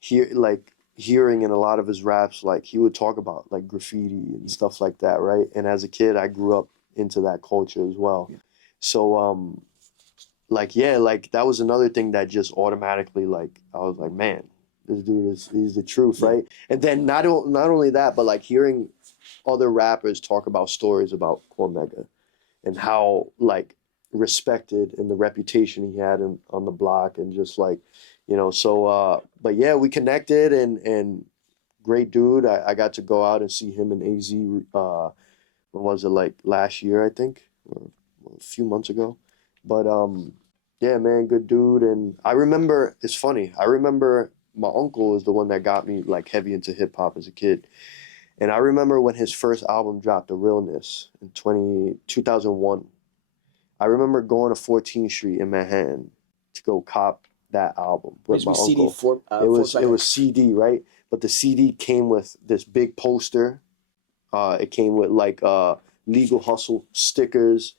hearing in a lot of his raps, like he would talk about like graffiti and stuff like that, right? And as a kid, I grew up into that culture as well. Yeah. So like that was another thing that just automatically like I was like, man, this dude he's the truth, right? And then not only that, but like hearing other rappers talk about stories about Cormega and how like respected and the reputation he had on the block, and just like, you know, so but yeah, we connected, and great dude. I got to go out and see him in AZ what was it, like last year, I think, or a few months ago. But yeah, man, good dude. And I remember, it's funny, I remember my uncle is the one that got me like heavy into hip hop as a kid. And I remember when his first album dropped, The Realness, in 2001. I remember going to 14th Street in Manhattan to go cop that album with my uncle. It was CD, right? But the CD came with this big poster. It came with like Legal Hustle stickers.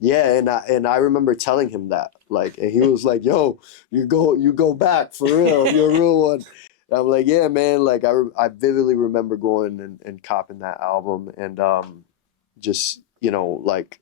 Yeah, and I remember telling him that, like, and he was like, "Yo, you go back for real, you're a real one." And I'm like, "Yeah, man." Like I vividly remember going and copping that album, and just, you know, like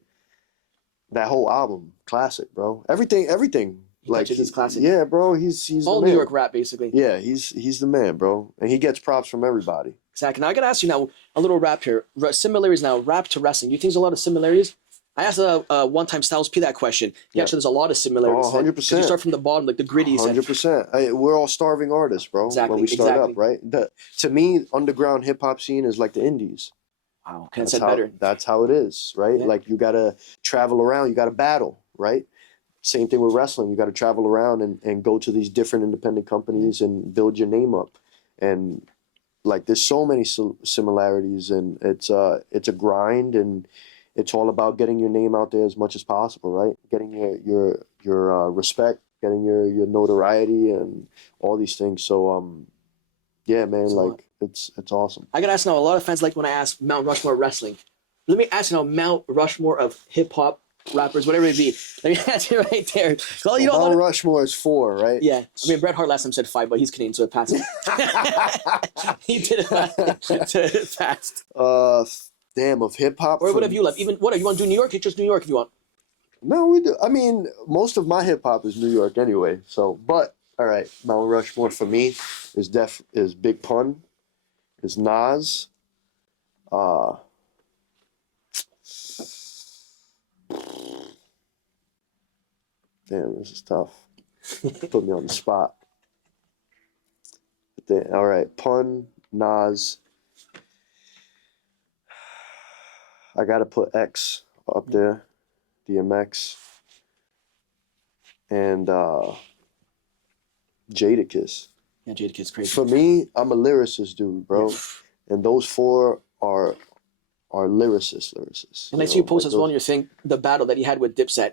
that whole album, classic, bro. Everything. Like he's classic. Yeah, bro. He's all the New man. York rap, basically. Yeah, he's the man, bro, and he gets props from everybody. Exactly. Now I gotta ask you now a little rap here. Similarities now, rap to wrestling. You think there's a lot of similarities? I asked one time Styles P that question. Actually, there's a lot of similarities. Oh, 100%. You start from the bottom, like the gritty. 100%. We're all starving artists, bro. Exactly. When we start up, right? To me, underground hip hop scene is like the indies. Wow, can't say better. That's how it is, right? Yeah. Like you gotta travel around, you gotta battle, right? Same thing with wrestling. You gotta travel around and go to these different independent companies and build your name up. And like there's so many similarities, and it's a grind, and it's all about getting your name out there as much as possible, right? Getting your respect, getting your notoriety, and all these things. So yeah, man, like it's awesome. I gotta ask now. A lot of fans like when I ask Mount Rushmore wrestling. Let me ask you now, Mount Rushmore of hip hop rappers, whatever it be. Let me ask you right there. Well, you know, Mount Rushmore is 4, right? Yeah, I mean Bret Hart last time said 5, but he's Canadian, so it passed. He did it fast. Damn, of hip hop. Or what have you left? Even what you want to do? New York? It's just New York if you want. No, we do. I mean, most of my hip hop is New York anyway. So, but all right, Mount Rushmore for me is Big Pun, is Nas. Uh, Damn, this is tough. Put me on the spot. All right, Pun, Nas. I gotta put X up there, DMX, and Jadakiss. Yeah, Jadakiss crazy. For me, I'm a lyricist dude, bro, and those four are lyricists. And I see you post as well on your thing the battle that he had with Dipset.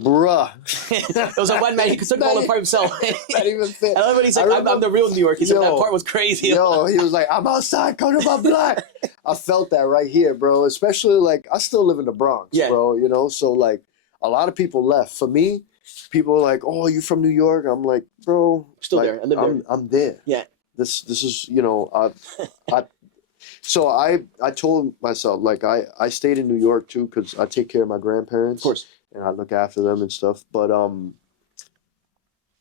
Bruh. It was a one man, he could all apart himself. Not even fit. I love when he said, I'm the real New York. He said that part was crazy. Yo, he was like, I'm outside, come to my block. I felt that right here, bro. Especially like I still live in the Bronx, bro, you know? So like a lot of people left. For me, people are like, oh, you from New York? I'm like, bro. Still like, there. I live there. I'm there. Yeah. This is, you know, so I told myself, like I stayed in New York too, because I take care of my grandparents. Of course. And I look after them and stuff. But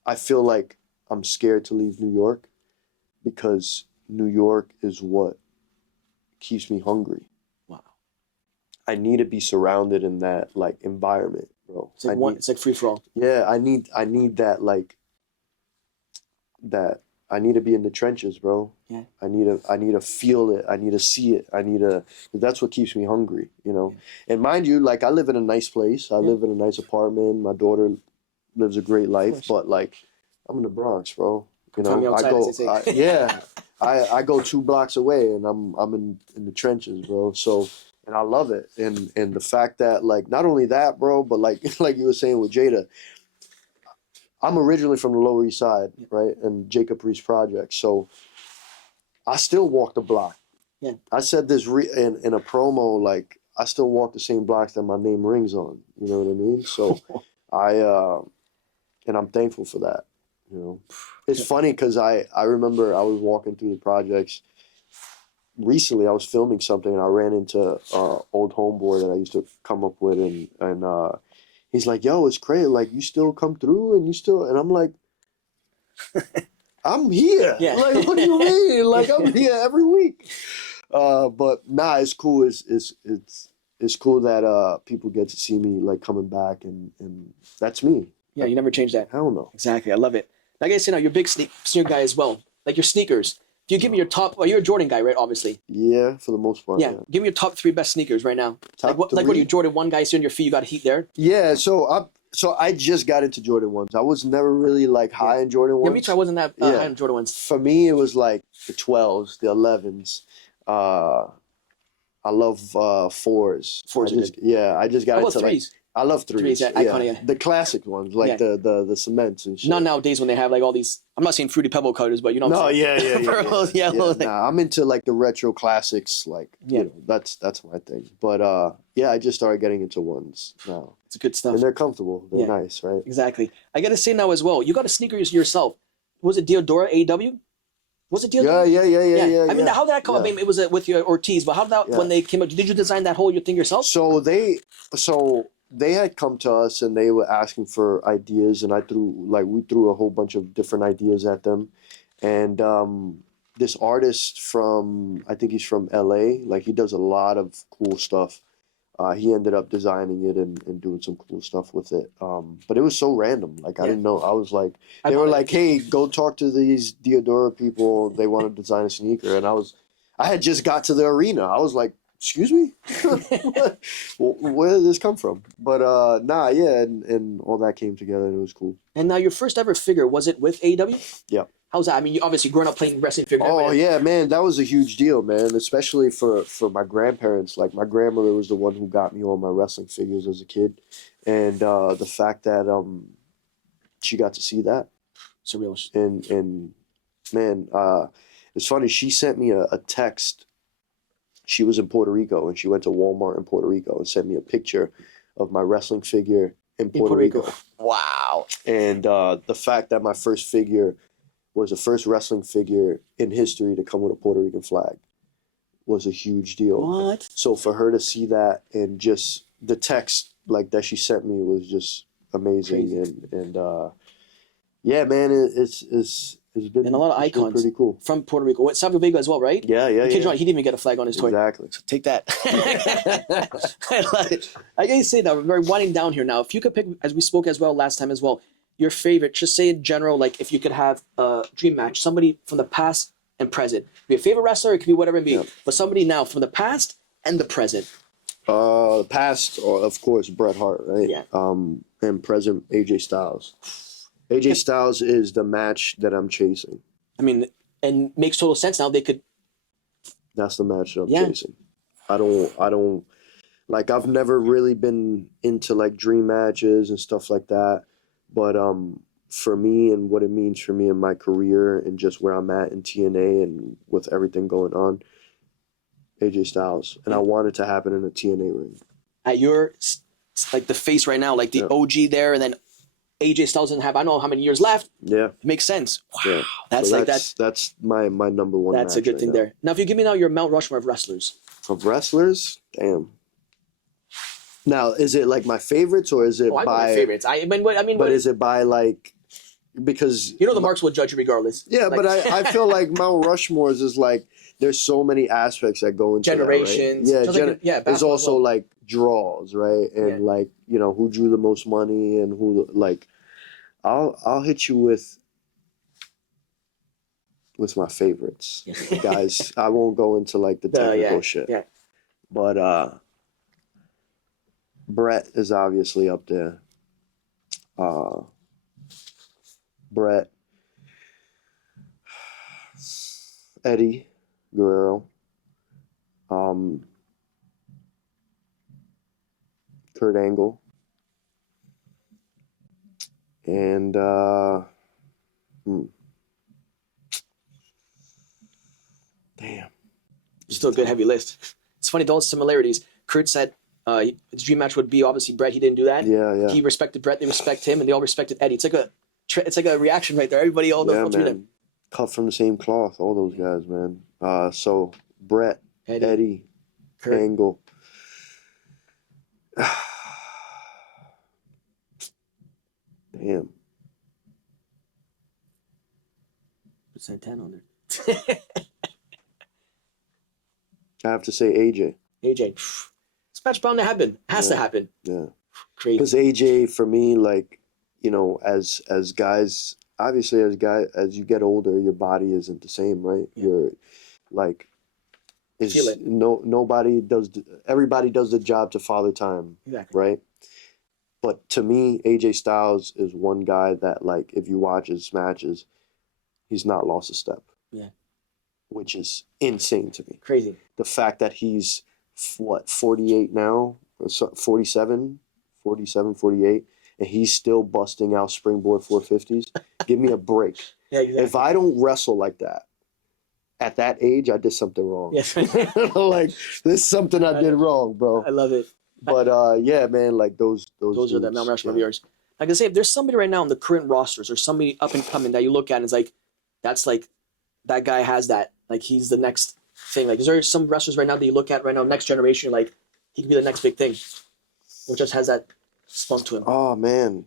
I feel like I'm scared to leave New York because New York is what keeps me hungry. Wow. I need to be surrounded in that like environment, bro. It's like it's like free for all. Yeah, I need that like that. I need to be in the trenches, bro. Yeah. I need to feel it. I need to see it. That's what keeps me hungry, you know. Yeah. And mind you, like I live in a nice place. I live in a nice apartment. My daughter lives a great life, but like I'm in the Bronx, bro. You know, I go 2 blocks away and I'm in the trenches, bro. So, and I love it. And the fact that like not only that, bro, but like you were saying with Jada, I'm originally from the Lower East Side, right? And Jacob Reese Project. So I still walk the block. Yeah. I said this in a promo, like I still walk the same blocks that my name rings on. You know what I mean? So and I'm thankful for that. You know, it's funny because I remember I was walking through the projects recently. I was filming something and I ran into old homeboy that I used to come up with and he's like, yo, it's crazy. Like, you still come through and I'm like, I'm here. Yeah. Like, what do you mean? Like, I'm here every week. But nah, it's cool. It's cool that people get to see me like coming back and that's me. Yeah, you never change that. Hell no. Exactly. I love it. Like I said, now you're a big sneaker guy as well. Like your sneakers. Do you give me your top? Well, you're a Jordan guy, right? Obviously. Yeah, for the most part. Yeah. Give me your top 3 best sneakers right now. Like what are you, Jordan 1 guy? So on your feet, you got heat there. Yeah. So I just got into Jordan 1s. I was never really like high in Jordan 1s. Yeah, me too. I wasn't that high in Jordan 1s. For me, it was like the 12s, the 11s. I love 4s. 4s. I just got into 3s? Like, I love 3s. Iconic. The classic ones, like the cements and shit. Not nowadays when they have like all these. I'm not saying Fruity Pebble colors, but you know. What I'm saying? Purple, yellow. Nah, I'm into like the retro classics. Like you know, that's my thing. But I just started getting into 1s now. It's good stuff. And they're comfortable. They're nice, right? Exactly. I gotta say now as well. You got a sneaker yourself. Was it Diodora AEW? Was it Diodora? Yeah. I mean, how did that come up? I mean, it was with your Ortiz, but how did that when they came up? Did you design that whole thing yourself? So they had come to us and they were asking for ideas, and we threw a whole bunch of different ideas at them, and this artist I think he's from LA, like he does a lot of cool stuff. He ended up designing it and doing some cool stuff with it. But it was so random. Like I didn't know. I was like, they were like, hey, go talk to these Diodora people. They want to design a sneaker, and I had just got to the arena. I was like, excuse me? Where did this come from? But and all that came together and it was cool. And now your first ever figure, was it with AEW? Yeah. How's that? I mean, you obviously growing up playing wrestling figures. Oh yeah, man, that was a huge deal, man. Especially for my grandparents. Like my grandmother was the one who got me all my wrestling figures as a kid, and the fact that she got to see that, surreal. And man, it's funny. She sent me a text. She was in Puerto Rico and she went to Walmart in Puerto Rico and sent me a picture of my wrestling figure in Puerto Rico. Wow. And the fact that my first figure was the first wrestling figure in history to come with a Puerto Rican flag was a huge deal. What? So for her to see that and just the text like that she sent me was just amazing. Crazy. And yeah, man, it's been And a lot of it's been icons pretty cool. from Puerto Rico. What, Salvador Vega as well, right? Yeah, yeah, The kid, yeah. he didn't even get a flag on his toy. Exactly. So take that. I love it. I gotta say that we're winding down here now. If you could pick, as we spoke as well last time as well, your favorite, just say in general, like if you could have a dream match, somebody from the past and present. It could be a favorite wrestler, it could be whatever it be, Yep. but somebody now from the past and the present. Past, of course, Bret Hart, right? Yeah. And present, AJ Styles. AJ Styles is the match that I'm chasing. I mean, and makes total sense now. They could. That's the match that I'm Yeah. chasing. I don't like. I've never really been into like dream matches and stuff like that. But for me and what it means for me in my career and just where I'm at in TNA and with everything going on, AJ Styles, and I want it to happen in a TNA ring. At your like the face right now, like the Yeah. OG there, and then AJ Styles doesn't have I don't know how many years left. Yeah, It makes sense. Wow, yeah. that's So like that. That's my number one. That's a match good right thing now. there. Now, if you give me now your Mount Rushmore of wrestlers, Of wrestlers, damn. Now, is it like my favorites or is it I know by my favorites. I mean, But what, is it by like because you know the marks will judge you regardless. Yeah, Like, but I feel like Mount Rushmore's is like there's so many aspects that go into generations. that, right? Just like, yeah. There's basketball also as well. like draws, right? And Yeah. like, you know, who drew the most money and who like I'll hit you with my favorites. Guys, I won't go into like the technical shit. Yeah. But Brett is obviously up there. Brett, Eddie Guerrero, Kurt Angle, and damn, Still a good heavy list. It's funny, those similarities. Kurt said his dream match would be obviously Brett. He didn't do that. yeah. He respected Brett. They respect him, and they all respected Eddie. It's like a reaction right there. Everybody all knows man. them. Cut from the same cloth, all those guys, man. So Brett, Eddie, Kurt. Angle. Damn. Put Santana on there. I have to say AJ. AJ. This match bound to happen. Has to happen. Yeah. Crazy. Because AJ, for me, like, you know, as guys, obviously as you get older, your body isn't the same, right? Yeah. You're like, Feel it. everybody does the job to Father Time, Exactly. right? But to me, AJ Styles is one guy that, like, if you watch his matches, he's not lost a step. Yeah. Which is insane to me. Crazy. The fact that he's, 48 now? Or 47, 48, and he's still busting out springboard 450s. Give me a break. Yeah, exactly. If I don't wrestle like that, at that age, I did something wrong. Yes. Like, there's something I did wrong, bro. I love it. But yeah, man, like those are the Mount Rushmore of yours. Like I say, if there's somebody right now in the current rosters or somebody up and coming that you look at and it's like, that's like, that guy has that. Like, he's the next thing. Like, is there some wrestlers right now that you look at right now, next generation, like, he could be the next big thing? Or just has that spunk to him? Oh, man.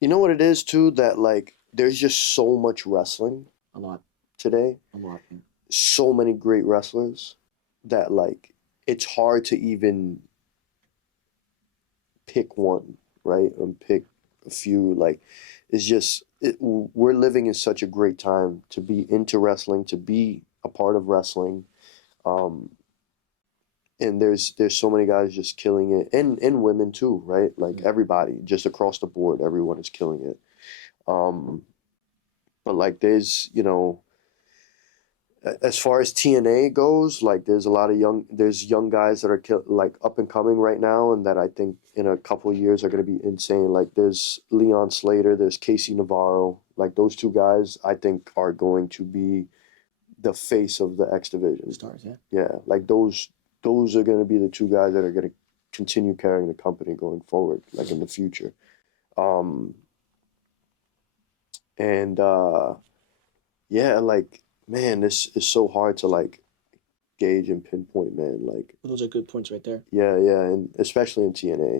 You know what it is, too? That, like, there's just so much wrestling. A lot. Today. A lot. Yeah. So many great wrestlers that, like, it's hard to even pick one, right? And pick a few. Like, it's just, we're living in such a great time to be into wrestling, to be a part of wrestling. And there's so many guys just killing it, and women too, right? Like, everybody, just across the board, everyone is killing it. But like, there's, you know, as far as TNA goes, like, there's a lot of young guys that are like up and coming right now, and that I think in a couple of years are going to be insane. Like, there's Leon Slater, there's Casey Navarro. Like, those two guys, I think, are going to be the face of the X Division. Stars, yeah. Yeah, like those are going to be the two guys that are going to continue carrying the company going forward, like in the future. Yeah, like, man, this is so hard to, like, gauge and pinpoint, man. Like, Those are good points right there. yeah, and especially in TNA.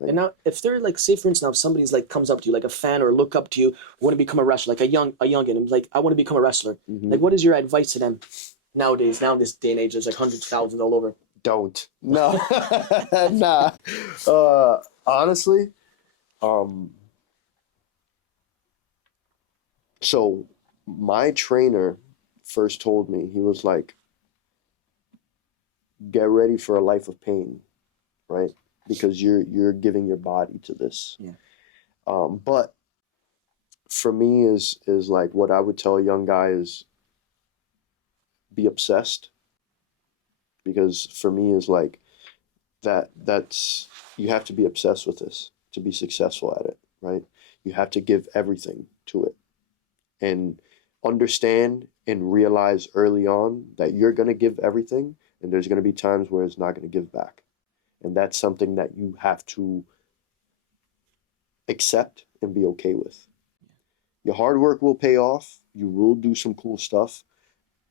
Like, And now, if they're like, say for instance, now if somebody's like comes up to you, like a fan or look up to you, want to become a wrestler, like a youngin, and like, I want to become a wrestler. Like, what is your advice to them nowadays? Now, in this day and age, there's like hundreds of thousands all over. don't. No. Nah. Honestly, so my trainer first told me, he was like, get ready for a life of pain, right? Because you're giving your body to this. Yeah. But for me is like what I would tell a young guy is be obsessed. Because for me is like that's you have to be obsessed with this to be successful at it, right? You have to give everything to it and understand and realize early on that you're going to give everything and there's going to be times where it's not going to give back. And that's something that you have to accept and be okay with. Your hard work will pay off. You will do some cool stuff.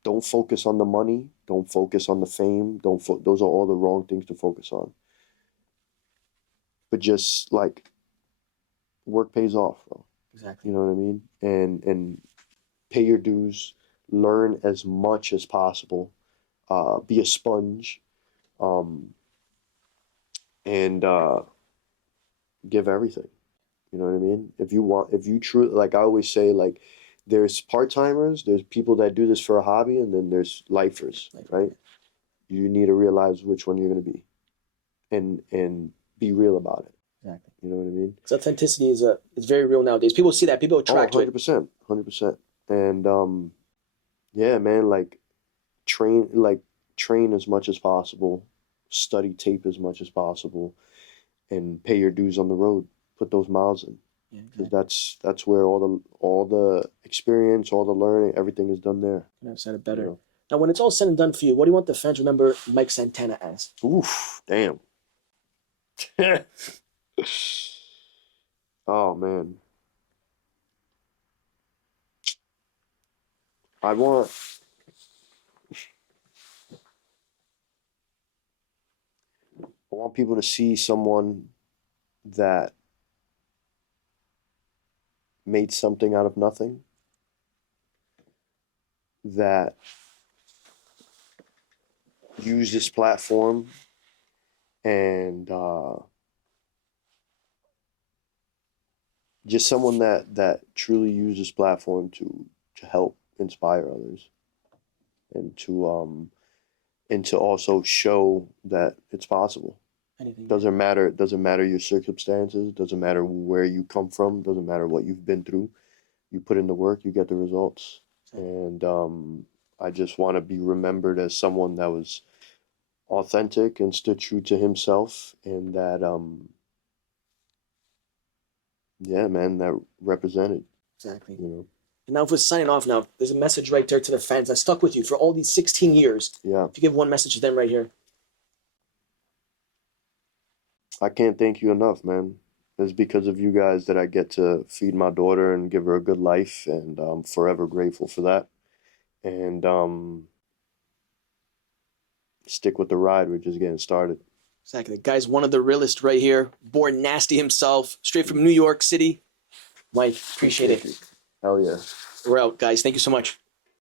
Don't focus on the money. Don't focus on the fame. Those are all the wrong things to focus on. But just like work pays off, bro. Exactly. You know what I mean? And pay your dues. Learn as much as possible. Be a sponge. And give everything. You know what I mean? If you truly, like I always say, like there's part-timers, there's people that do this for a hobby, and then there's lifers, right? You need to realize which one you're going to be and be real about it. Exactly. You know what I mean? Because authenticity is very real nowadays. People see that. People attract to it. 100%. And yeah, man, like train as much as possible, study tape as much as possible, and pay your dues on the road. Put those miles in. Yeah, exactly. That's where all the experience, all the learning, everything is done there. I've said it better. You know? Now, when it's all said and done for you, what do you want the fans to remember Mike Santana as? Oof, damn. Oh man. I want people to see someone that made something out of nothing, that used this platform and just someone that truly used this platform to help inspire others and to also show that it's possible. Anything. Doesn't matter your circumstances, doesn't matter where you come from, doesn't matter what you've been through. You put in the work, you get the results. And I just want to be remembered as someone that was authentic and stood true to himself, and that yeah, man, that represented. Exactly. You know. And now, if we're signing off now, there's a message right there to the fans that stuck with you for all these 16 years. Yeah. If you give one message to them right here. I can't thank you enough, man. It's because of you guys that I get to feed my daughter and give her a good life, and I'm forever grateful for that. And stick with the ride. We're just getting started. Exactly. The guy's one of the realest right here. Born nasty himself, straight from New York City. Mike, appreciate it. Hell yeah. We're out, guys. Thank you so much.